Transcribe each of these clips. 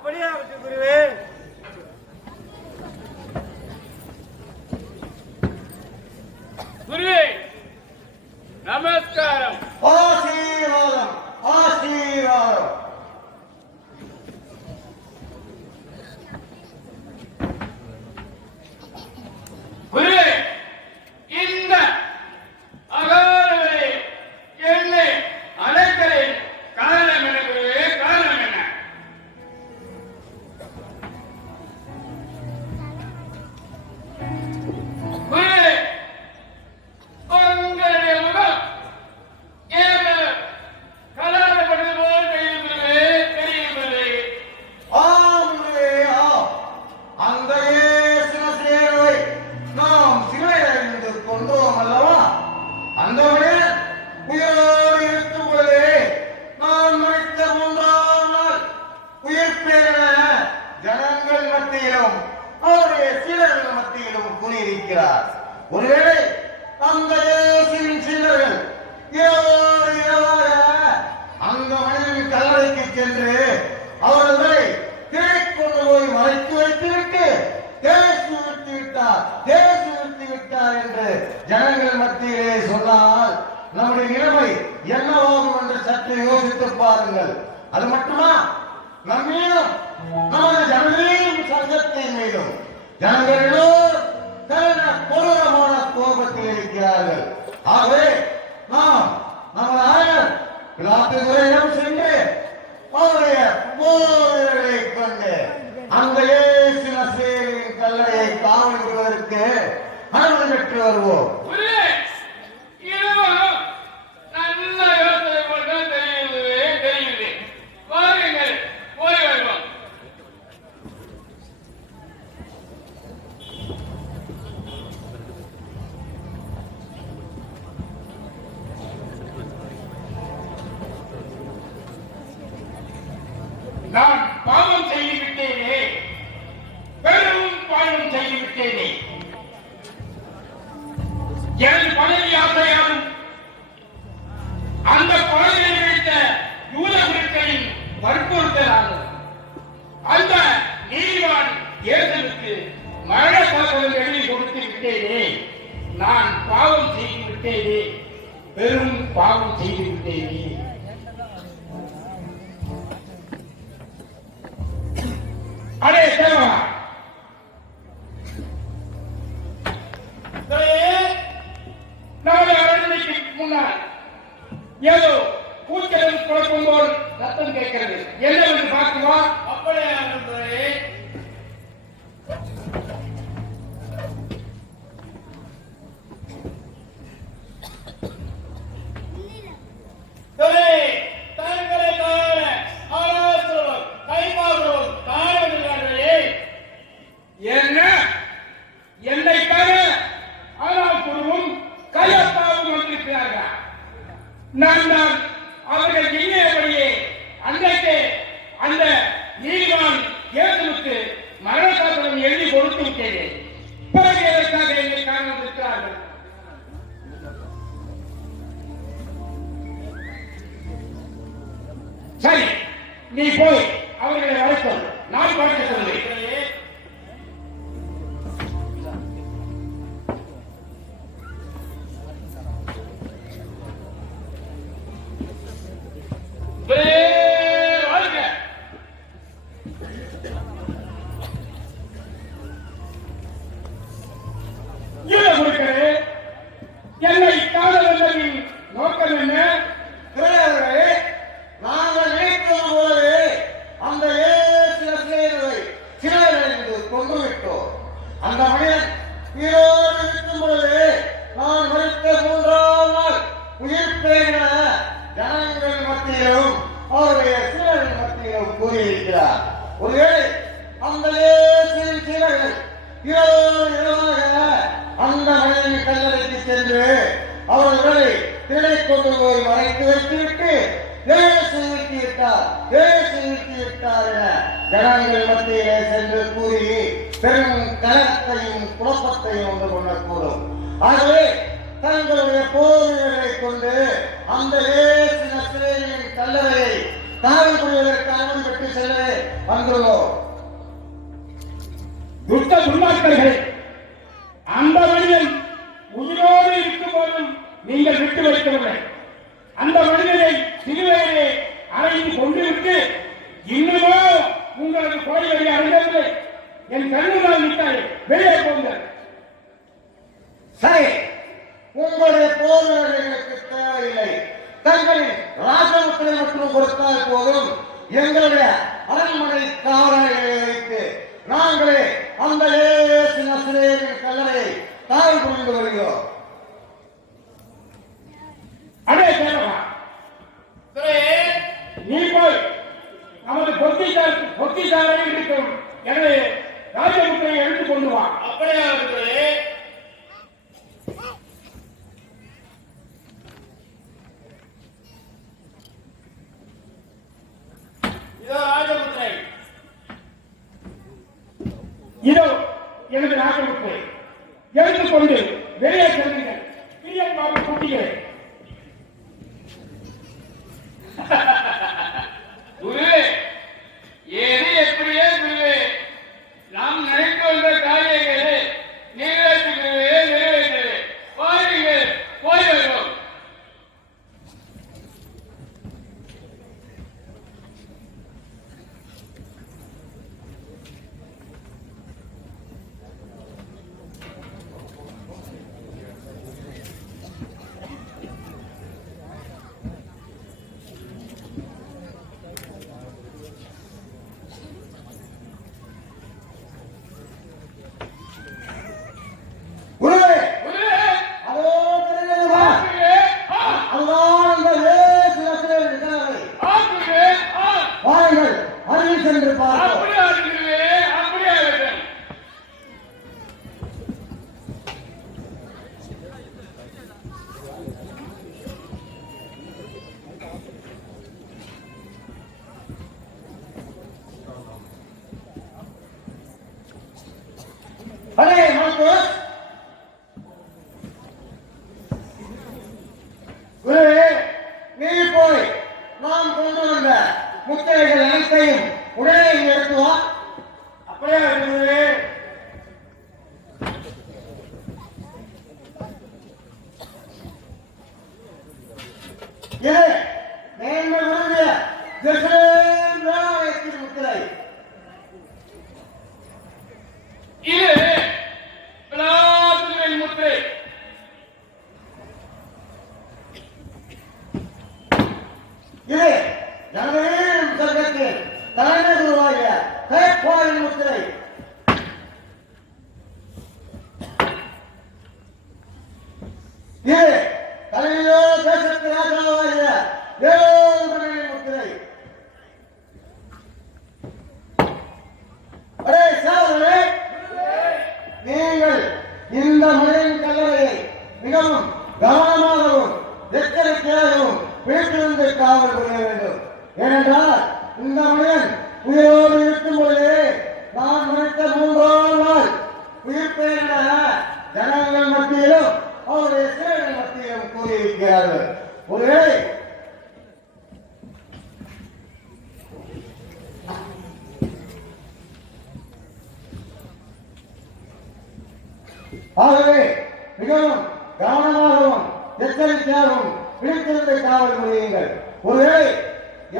அப்படியே குருவே. குருவே நமஸ்காரம். ஆசீர்வாதம் ஆசீர்வாதம். குருவே இந்த அகாரங்களை என்னை அழைக்கிறேன். காரணம் என்ன குருவே? காரணம் என்ன? குருவே உங்களுடைய முகம் ஏதோ கலரப்பட்டது போல் தெரிகிறது. ஆமே அந்த இயேசுவை நாம் சிறையிலிருந்து கொண்டோம் அல்லவா? அந்த உயிரோடு இருக்கும் பொழுதே நான் மறித்த 3ஆம் நாள் உயிர்ப்பெற ஜனங்கள் மத்தியிலும் அவருடைய சீடர்கள் மத்தியிலும் கூறியிருக்கிறார். ஒருவேளை அந்த இயேசுவின் சீடர்கள் இரவோடு இரவாக அந்த மனிதனின் கல்லறைக்கு சென்று அவர்களை திரைக் கொண்டு போய் மறைத்து வைத்துவிட்டு இயேசு விட்டு விட்டார், இயேசு விட்டு விட்டார் என்று ஜனங்கள் மத்தியிலே சொன்னால் நம்முடைய நிலைமை என்னவாகும் என்று சற்று யோசித்து பாருங்கள். அது மட்டுமா, நம்மீதும் நமது ஜனங்களின் சங்கத்தின் மீதும் ஜனங்கள் எல்லோரும் கொடூரமான கோபத்தில் இருக்கிறார்கள். ஆகவே நாம் நமது ஆயர் பிலாத்துவிடம் சென்று அவருடைய போர்களை கொண்டு அந்த இயேசு நசரேயரின் கல்லறையை காவலிடுவதற்கு அனுமதி பெற்று வருவோம். குருவே இரவு நல்ல யோசனை போல தெரியுது. வாருங்கள் போய் வருவோம். நான் பாவம் செய்துவிட்டேனே, பெரும் பாவம் செய்துவிட்டேனே. எனது பதவி ஆசையாலும் அந்த பதவியை வைத்த யூத குருக்களின் வற்புறுத்தலாலும் அந்த நீதிவான் இயேசுவுக்கு மரண சாசனம் எழுதி கொடுத்து விட்டேனே. நான் பாவம் செய்து விட்டேனே, பெரும் பாவம் செய்து விட்டேனே. அடே தேவா, நமது அரண்மனைக்கு முன்னால் ஏதோ கூச்சலும் குழப்பம் போல் சத்தம் கேட்கிறது. என்னவென்று பார்க்குமா? அப்படியே என்ன என்னை தர ஆனால் குருவும் கையப்பாவும் வந்திருக்கிறார்கள். நான் தான் அவர்கள் எண்ணியபடியே அன்றைக்கு அந்த நீதிவான் இயேசுவுக்கு மரண சாசனம் எழுதி கொடுத்து விட்டேன். பிறகு எதற்காக என்னை காண வந்திருக்கிறார்கள்? சரி, நீ போய் அவர்களை அழைத்தோம், நான் பார்க்க சொல்லுவேன். என்னை காண வந்ததின் நோக்கம் என்ன? நாங்கள் நினைக்கும் போது அந்த இயேசு நசரேயரை சிறையிலிருந்து கொண்டு விட்டோம். அந்த மனிதன் உயிரோடு இருக்கும் பொழுது நான் மறித்த 3ஆம் நாள் உயிர்ப்பெற ஜனங்கள் மத்தியிலும் அவருடைய சீடர்கள் மத்தியிலும் கூறியிருக்கிறார். ஒருவேளை அந்த இயேசுவின் சீடர்கள் இரவோடு இரவாக அந்த மனிதனின் கல்லறைக்கு சென்று அவர்களை திரை கொண்டு போய் மறைத்து வைத்துவிட்டு இயேசு வீழ்த்தி விட்டார், இயேசு வீழ்த்தி விட்டார் என ஜனங்கள் மத்தியிலே சென்று கூறி பெரும் கலக்கத்தையும் குழப்பத்தையும் உண்டு கொள்ளக்கூடும். ஆகவே தங்களுடைய போர்களை கொண்டு அந்த இயேசு நசரேயரின் கல்லறையை காவல் புரிவதற்கு அனுமதி பெற்று செல்லவே வந்துள்ளோம். துஷ்ட துன்மார்க்கர்களே, அந்த மனிதன் உயிரோடு இருக்கும் போதும் நீங்கள் விட்டு வைக்கவில்லை. அந்த மனிதனை சிறுவையிலே அறைந்து கொண்டுவிட்டு இன்னுமோ உங்களது கொலை வழி அடைந்தவில்லை. என் கண்ணுதான் நிற்காது, வெளியே போங்கள். சரி, உங்களுடைய போதனைகளுக்கு தேவையில்லை. தங்களின் ராஜமுத்திரை மட்டும் கொடுத்தால் போதும். எங்களுடைய அரண்மனை காவலாளிகளை வைத்து நாங்களே அந்த இயேசு நசரேயரின் கல்லறையை காவல் புரிந்து வருகிறோம். அடே சேவகா, நீ போய் நமது பொத்திசாரை இருக்கும் எனவே ராஜமுத்திரையை எடுத்துக் கொண்டு வா. அப்படியே இருக்கிறே. இதோ ராஜமுத்திரை. இதோ எனது ராஜமுத்திரை. எடுத்துக்கொண்டு வெளியே செல்லுங்கள். பிரியன் பாபு கூட்டுகிறேன். குருவே, ஏது எப்படியே குருவே, நாம் நினைத்து வந்த காரியங்களை நிறைவேற்றுகிறே நிறைவேற்றவே. பாருங்கள், போய் வருவோம். குருவே, குருவே, அதோ தெரிகிறதா? குருவே, அதுதான் அந்த இயேசு நசரேயரின் கல்லறை. குருவே, வாருங்கள், அருகில் சென்று பார்ப்போம். அப்படியே குருவே, அப்படியே ஆகட்டும். அடே மார்க்கோஸ், குருவே, நீ போய் நாம் கொண்டு வந்த முத்திரைகள் அனைத்தையும் உடனே இங்கு எடுத்து வா. அப்படியே குருவே. இது மேன்மை விரும்பிய ஜெருசலேம் தேவாலயத்தின் முத்திரை. இது பிலாத்துவின் முத்திரை. இது ஜனவீன் சர்க்கத்தில் தலைமை குருவாகிய கேட்பாயின் முத்திரை. இது தலைமையோ தேசத்து ராஜாவாகிய தேவனின் முத்திரை. அடே சாவரே, நீங்கள் இந்த மனிதன் கல்லறையை மிகவும் கவனமாகவும் எச்சரிக்கையாகவும் வீட்டிலிருந்து காவல் புரிய வேண்டும். ஏனென்றால் இந்த மனிதன் உயிரோடு இருக்கும் பொழுது நான் நினைத்த 3ஆம் நாள் உயிர்ப்பேன் என ஜனங்கள் மத்தியிலும் அவருடைய சேவைகள் மத்தியிலும் கூறியிருக்கிறார்கள். ஒருவேளை ஆகவே மிகவும் கவனமாகவும் எச்சரிக்கையாகவும் விழித்திருந்து காவல் புரியுங்கள். ஒருவேளை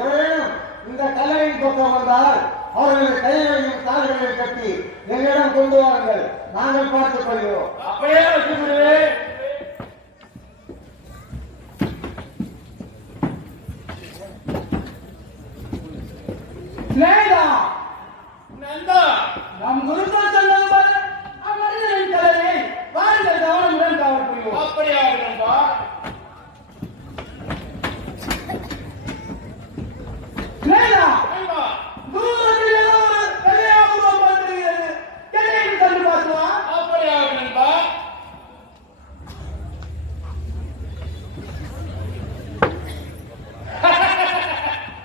எவரேனும் இந்த கல்லறையின் பக்கம் வந்தால் அவர்களை கைகளையும் கால்களையும் கட்டி எங்களிடம் கொண்டு வாருங்கள், நாங்கள் பார்த்துக் கொள்கிறோம். அப்படியே குருவே. ஸ்நேகிதா, நந்தா, நம் குருக்கள் சொன்னது போல அம்மனிதனின் கல்லறையை வாருங்கள் கவனமுடன் காவல் புரிவோம். அப்படியே ஆகட்டும்பா. ஸ்நேகிதா, நண்பா, தூரத்தில் ஏதோ ஒரு வெள்ளையா உருவம் போல் தெரிகிறது. என்னையும் கண்டு பார்த்து வா. அப்படியே ஆகட்டும்பா.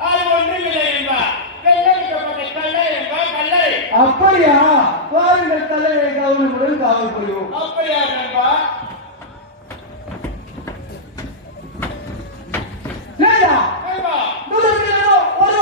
அது ஒன்றுமில்லை என்பா. வெள்ளரிக்கப்பட்ட கல்லறை என்பா, கல்லறை. அப்படியா? வாருங்கள் கல்லறையை கவனமுடன் காவல் புரிவோம். அப்படியே ஆகட்டும்பா. ஸ்நேகிதா, நண்பா, தூரத்தில் ஏதோ ஒரு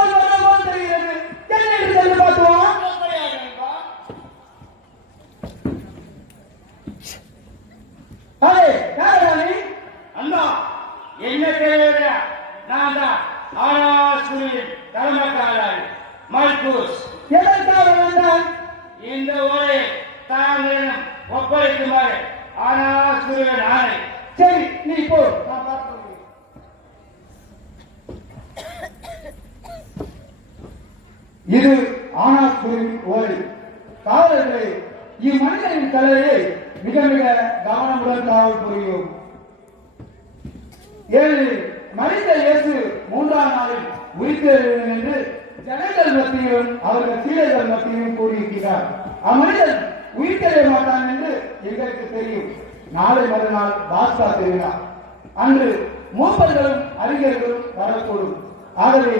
எதற்காக வந்தான்? இந்த ஊரை தாங்களிடம் ஒப்படைக்குமாறு ஆனாசுரன் ஆணை. சரி, நீ போ, நான் பார்க்கிறேன். இது ஆனாசுரன் ஓலை. காவலர்களே, இம்மனிதனின் தலையை மிக மிக கவனமுடன் காவல் புரியும். ஏனெனில் மனித இயேசு 3ஆம் நாளில் உயிர்த்தெழுவேன் என்று ஜனங்கள் மத்தியிலும் அவர்கள் சீடர்கள் மத்தியிலும் கூறியிருக்கிறார். அம்மனிதன் உயிர்த்தெழ மாட்டான் என்று எங்களுக்கு தெரியும். நாளை மறுநாள் பாஸ்கா திருவிழா அன்று மூப்பர்களும் அறிஞர்களும் வரக்கூடும். ஆகவே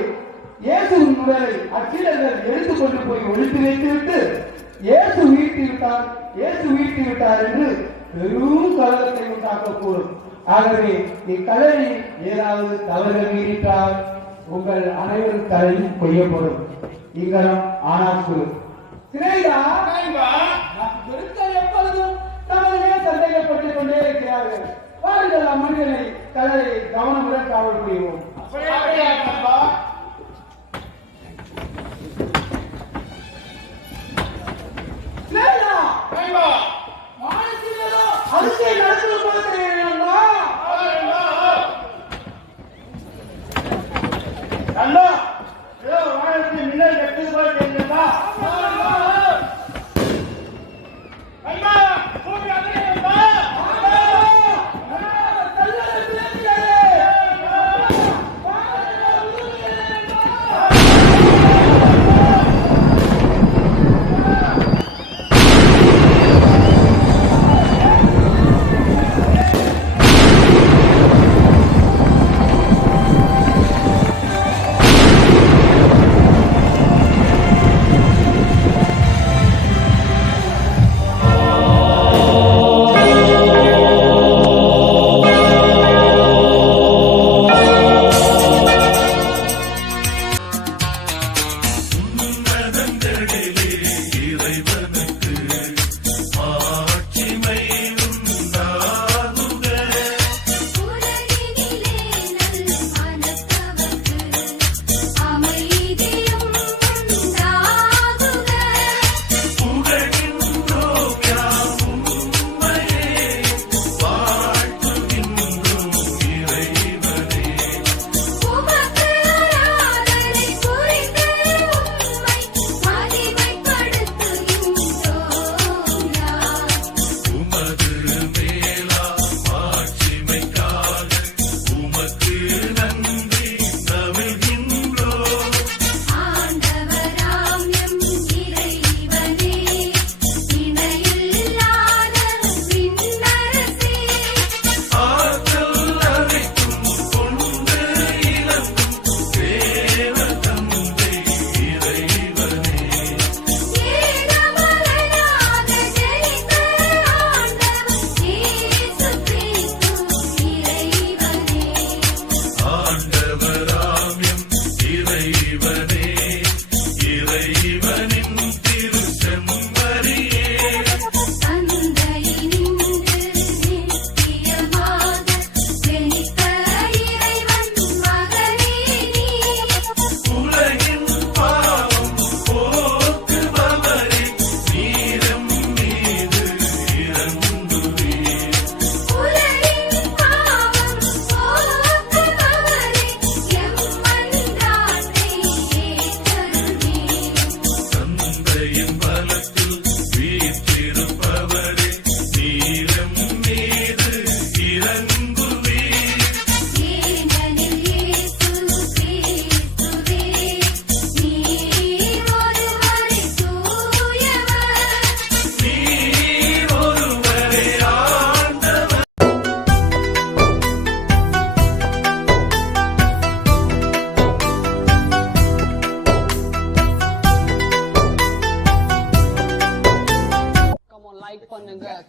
இயேசுவின் உடலை அச்சீடர்கள் எடுத்துக்கொண்டு போய் ஒழித்து வைத்துவிட்டு இயேசு வீழ்த்தி விட்டார் என்று பெரும் கலகத்தை உண்டாக்கக்கூடும். ஆகவே இக்கலையில் ஏதாவது தவறுகள் மீறிட்டால் உங்கள் அனைவரும் தலையும் கொய்யப்படும். இங்கனம் ஆனாசுரு. சிறையா எப்பொழுதும் தவறே சந்தேகப்பட்டுக் கொண்டே இருக்கிறார்கள். வாருங்கள், அம்மனிதனை தலையை கவனமுடன் காவல் புரிவோம். அப்படியா நண்பா? நண்பா, அரிசியை நடத்துவது போல தெரியுங்களா? நல்லா ஏதோ வானத்தில் மின்னல் வெட்டு போல தெரியுங்களா? நண்பா, கூப்பி அங்கே நண்பா.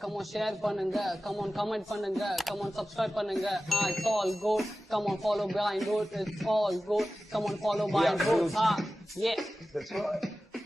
come on share பண்ணுங்க, come on comment பண்ணுங்க, come on subscribe பண்ணுங்க. It's all good. Come on follow behind good. It's all good. Come on follow behind good. Yeah. That's right.